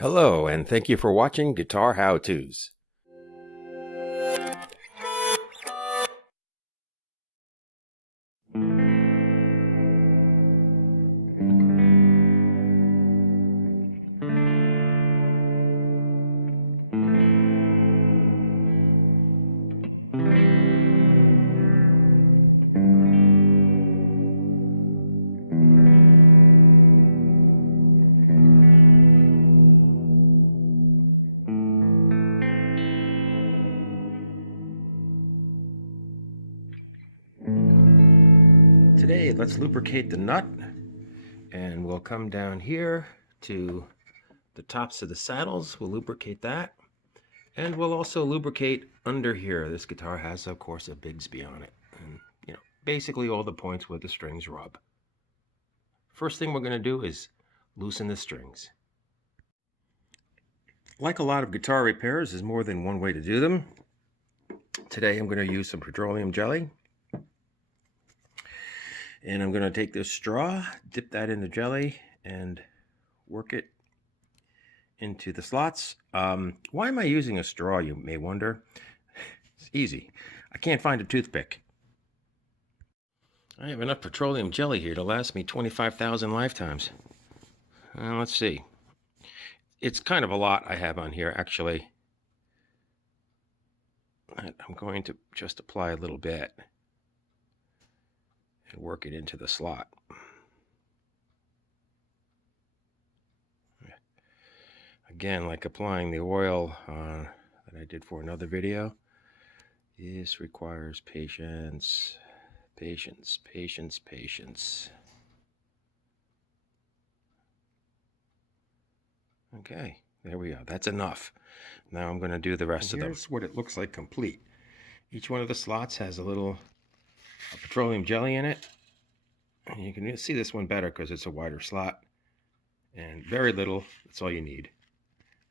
Hello, and thank you for watching Guitar How-Tos. Today, let's lubricate the nut, and we'll come down here to the tops of the saddles. We'll lubricate that, and we'll also lubricate under here. This guitar has, of course, a Bigsby on it, and basically all the points where the strings rub. First thing we're going to do is loosen the strings. Like a lot of guitar repairs, there's more than one way to do them. Today, I'm going to use some petroleum jelly. And I'm going to take this straw, dip that in the jelly, and work it into the slots. Why am I using a straw, you may wonder? It's easy. I can't find a toothpick. I have enough petroleum jelly here to last me 25,000 lifetimes. Let's see. It's kind of a lot I have on here, actually. I'm going to just apply a little bit and work it into the slot. Again, like applying the oil that I did for another video, this requires patience, patience, patience, patience. Okay, there we go. That's enough. Now I'm going to do the rest of them. Here's what it looks like complete. Each one of the slots has a little petroleum jelly in it. And you can see this one better because it's a wider slot. And very little, that's all you need.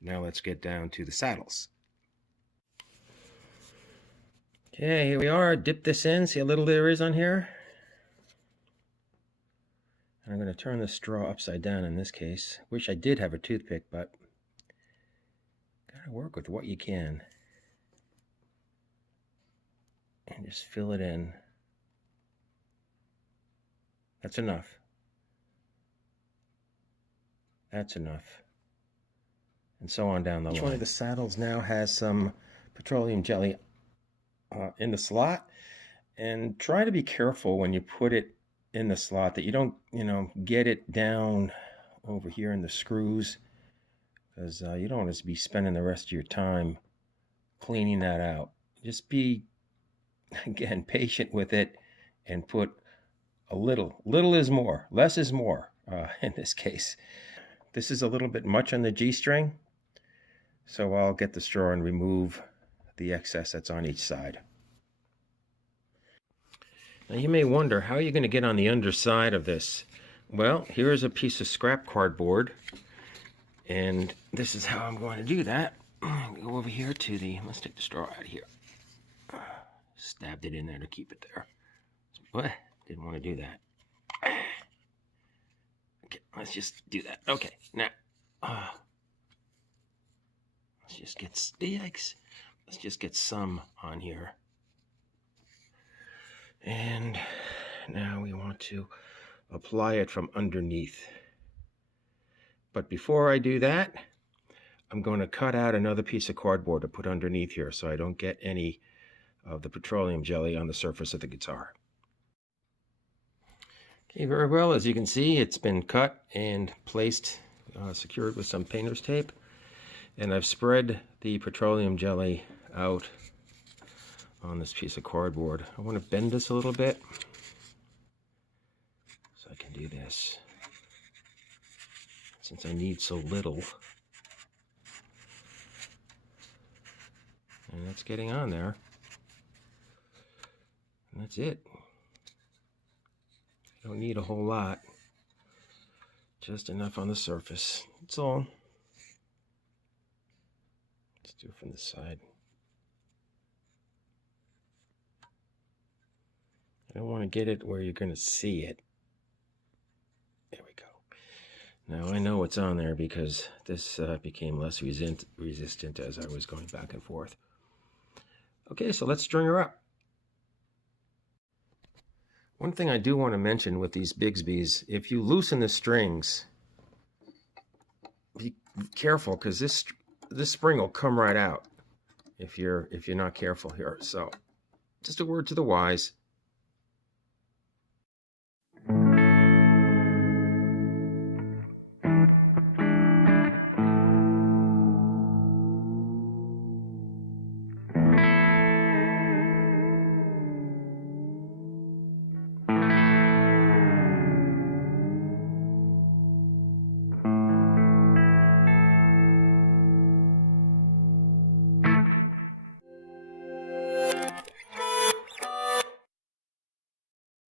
Now let's get down to the saddles. Okay, here we are. Dip this in. See how little there is on here? And I'm going to turn the straw upside down in this case. Wish I did have a toothpick, but gotta work with what you can. And just fill it in. That's enough. That's enough. And so on down the line. Each one of the saddles now has some petroleum jelly in the slot. And try to be careful when you put it in the slot that you don't, get it down over here in the screws. Because you don't want to be spending the rest of your time cleaning that out. Just be, again, patient with it and put a little. Little is more. Less is more in this case. This is a little bit much on the G string. So I'll get the straw and remove the excess that's on each side. Now you may wonder, how are you going to get on the underside of this? Well, here's a piece of scrap cardboard. And this is how I'm going to do that. Go over here to the, let's take the straw out of here. Stabbed it in there to keep it there. What? Didn't want to do that. Okay, let's just do that. Okay, now, let's just get, yikes. Let's just get some on here. And now we want to apply it from underneath. But before I do that, I'm going to cut out another piece of cardboard to put underneath here so I don't get any of the petroleum jelly on the surface of the guitar. Okay, very well. As you can see, it's been cut and placed, secured with some painter's tape. And I've spread the petroleum jelly out on this piece of cardboard. I want to bend this a little bit so I can do this. Since I need so little. And that's getting on there. And that's it. Don't need a whole lot. Just enough on the surface. That's all. Let's do it from the side. I don't want to get it where you're going to see it. There we go. Now I know what's on there because this became less resistant as I was going back and forth. Okay, so let's string her up. One thing I do want to mention with these Bigsbys, if you loosen the strings, be careful because this spring will come right out if you're not careful here. So just a word to the wise.